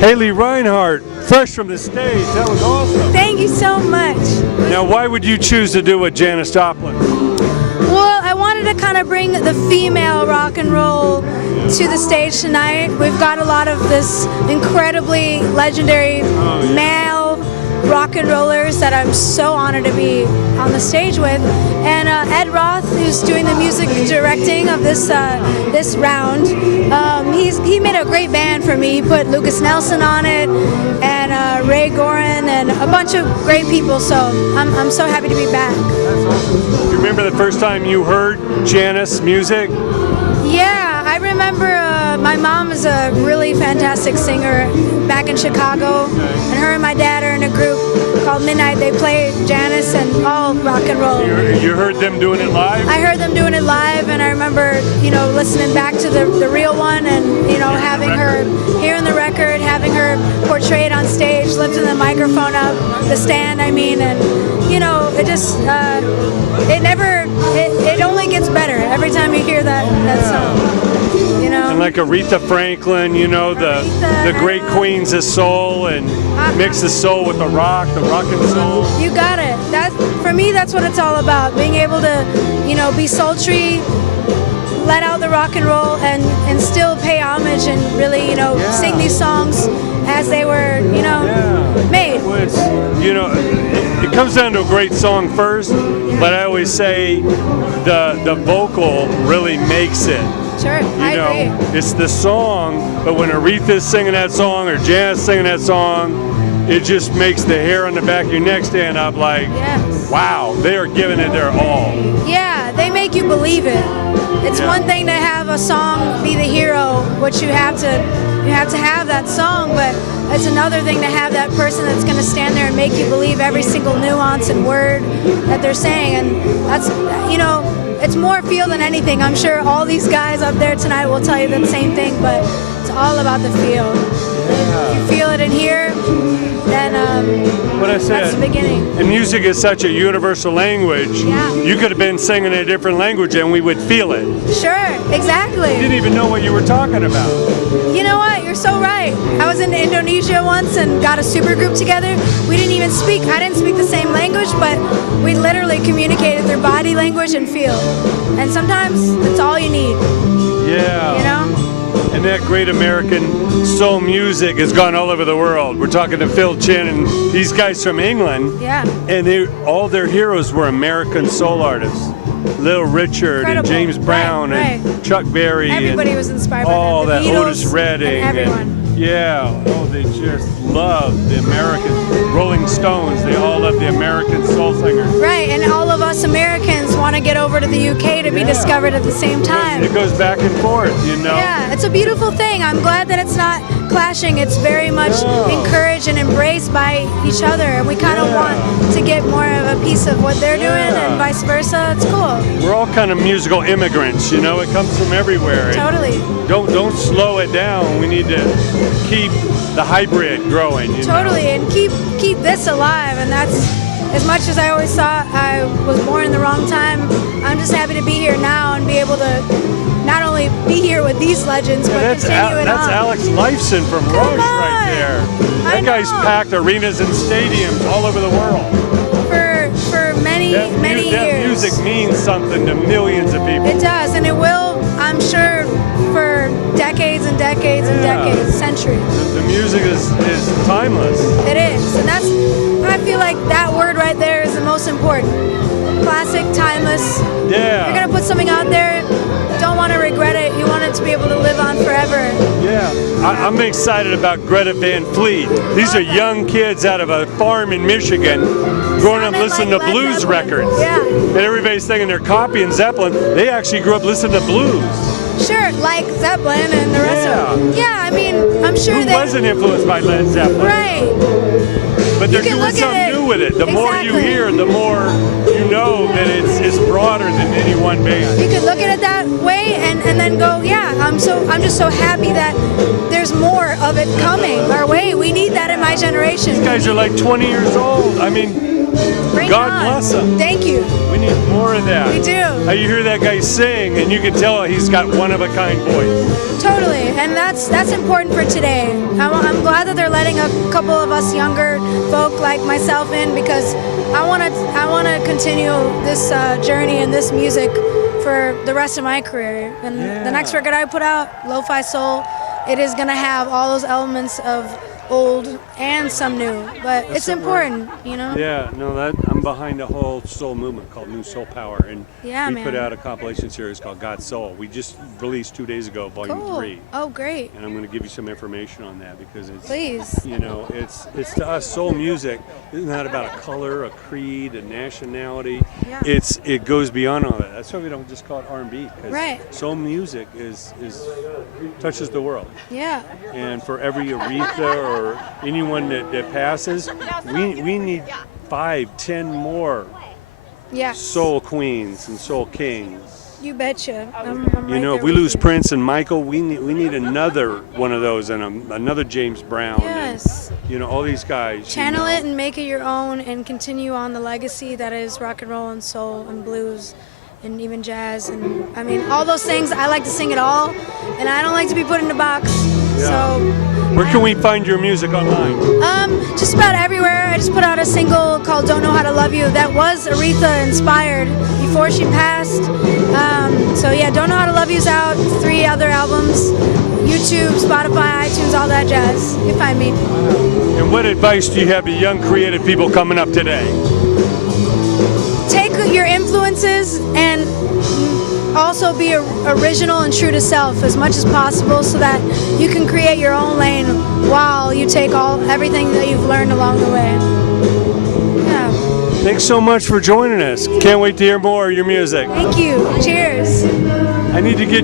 HAYLEY REINHART, fresh from the stage. That was awesome. Thank you so much. Now, why would you choose to do with Janis Joplin? Well, I wanted to kind of bring the female rock and roll to the stage tonight. We've got a lot of this incredibly legendary male rock and rollers that I'm so honored to be on the stage with. And Ed Roth, who's doing the music directing of this this round, he made a great band for me. He put Lucas Nelson on it, and Ray Gorin, and a bunch of great people. So I'm so happy to be back. That's awesome. You remember the first time you heard Janis music? Yeah, I remember my mom is a really fantastic singer back in Chicago, and her and my dad are in a group called Midnight. They play Janis and all rock and roll. You heard them doing it live? I heard them doing it live, and I remember, you know, listening back to the real one, and, you know, having her, hearing the record, having her portrayed on stage, lifting the microphone up, the stand, I mean, and, you know, it just, it only gets better every time you hear that song, you know. And like Aretha Franklin, you know, the great queens of soul, and mix the soul with the rockin' soul. You got it. For me, that's what it's all about. Being able to, you know, be sultry, let out the rock and roll, and still pay homage and really, you know, sing these songs as they were, you know, made. You know, it comes down to a great song first, but I always say the vocal really makes it. Sure, I agree. It's the song, but when Aretha's singing that song or Janis singing that song, it just makes the hair on the back of your neck stand up like, wow, they are giving it their all. Yeah, they make you believe it. It's one thing to have a song be the hero, which you have to have that song, but it's another thing to have that person that's going to stand there and make you believe every single nuance and word that they're saying. And that's, you know, it's more feel than anything. I'm sure all these guys up there tonight will tell you the same thing, but it's all about the feel. If you feel it in here, then that's the beginning. And music is such a universal language. You could have been singing a different language and we would feel it. Sure, exactly. You didn't even know what you were talking about. You know what? You're so right. I was in Indonesia once and got a super group together. We didn't even speak. I didn't speak the same language, but we literally communicated through body language and feel. And sometimes that's all you need. Yeah. You know? And that great American soul music has gone all over the world. We're talking to Phil Chin and these guys from England. Yeah. And all their heroes were American soul artists. Little Richard and James Brown and Chuck Berry. Everybody was inspired by all that. that Otis Redding. And everyone. They just love the American Rolling Stones. They all love the American soul singers. Right, and all of us Americans want to get over to the UK to be discovered at the same time. It goes back and forth, you know? Yeah, it's a beautiful thing. I'm glad that it's not clashing. It's very much encouraged and embraced by each other, and we kind of want to get more of a piece of what they're doing and vice versa. It's cool. We're all kind of musical immigrants, you know? It comes from everywhere. Totally. Don't slow it down. We need to keep the hybrid growing. You totally, know? and keep this alive, and that's, as much as I always thought I was born in the wrong time, I'm just happy to be here now and be able to not only be here with these legends, but continue it on. That's Alex Lifeson from Rush right there. That guy's packed arenas and stadiums all over the world. For many years. That music means something to millions of people. It does, and it will, I'm sure, for decades and decades and decades, centuries. The music is timeless. It is, and I feel like that word right there is the most important. Classic, timeless. Yeah. You're gonna put something out there, don't want to regret it. You want it to be able to live on forever. Yeah, I'm excited about Greta Van Fleet. These are young kids out of a farm in Michigan, growing up listening to blues records. Yeah. And everybody's thinking they're copying Zeppelin. They actually grew up listening to blues. Sure, like Zeppelin and the rest of them. Yeah, I mean, I'm sure Who wasn't influenced by Led Zeppelin? Right. But they're doing something new with it. The more you hear, the more you know that it's broader than any one band. You could look at it that way and then go, yeah, I'm just so happy that there's more of it coming our way. We need that in my generation. These guys are like 20 years old. I mean, Bring God bless him. Thank you. We need more of that. We do. You hear that guy sing, and you can tell he's got one-of-a-kind voice. Totally, and that's important for today. I'm glad that they're letting a couple of us younger folk like myself in, because I want to continue this journey and this music for the rest of my career. And the next record I put out, Lo-Fi Soul, it is gonna have all those elements of old and some new, but it's important, you know? Yeah, no, I'm behind a whole soul movement called New Soul Power, and we put out a compilation series called God's Soul. We just released 2 days ago, Volume 3. Oh, great. And I'm going to give you some information on that, because it's, please, you know, it's to us, soul music is not about a color, a creed, a nationality. Yeah. It goes beyond all that. That's why we don't just call it R&B, because right. soul music is touches the world. Yeah. And for every Aretha or anyone that passes, we need 5, 10 more soul queens and soul kings. You betcha. I'm you right know, if there we with lose you. Prince and Michael, we need another one of those, and another James Brown. Yes. And, you know, all these guys. Channel it and make it your own, and continue on the legacy that is rock and roll and soul and blues and even jazz, and I mean all those things. I like to sing it all, and I don't like to be put in a box. Yeah. So where can we find your music online? Just about everywhere. I just put out a single called Don't Know How to Love You that was Aretha inspired before she passed. So yeah, Don't Know How to Love You's out. 3 other albums, YouTube, Spotify, iTunes, all that jazz. You can find me. And what advice do you have to young creative people coming up today? Take your influences and also be original and true to self as much as possible, so that you can create your own lane while you take everything that you've learned along the way. Yeah. Thanks so much for joining us. Can't wait to hear more of your music. Thank you. Cheers. I need to get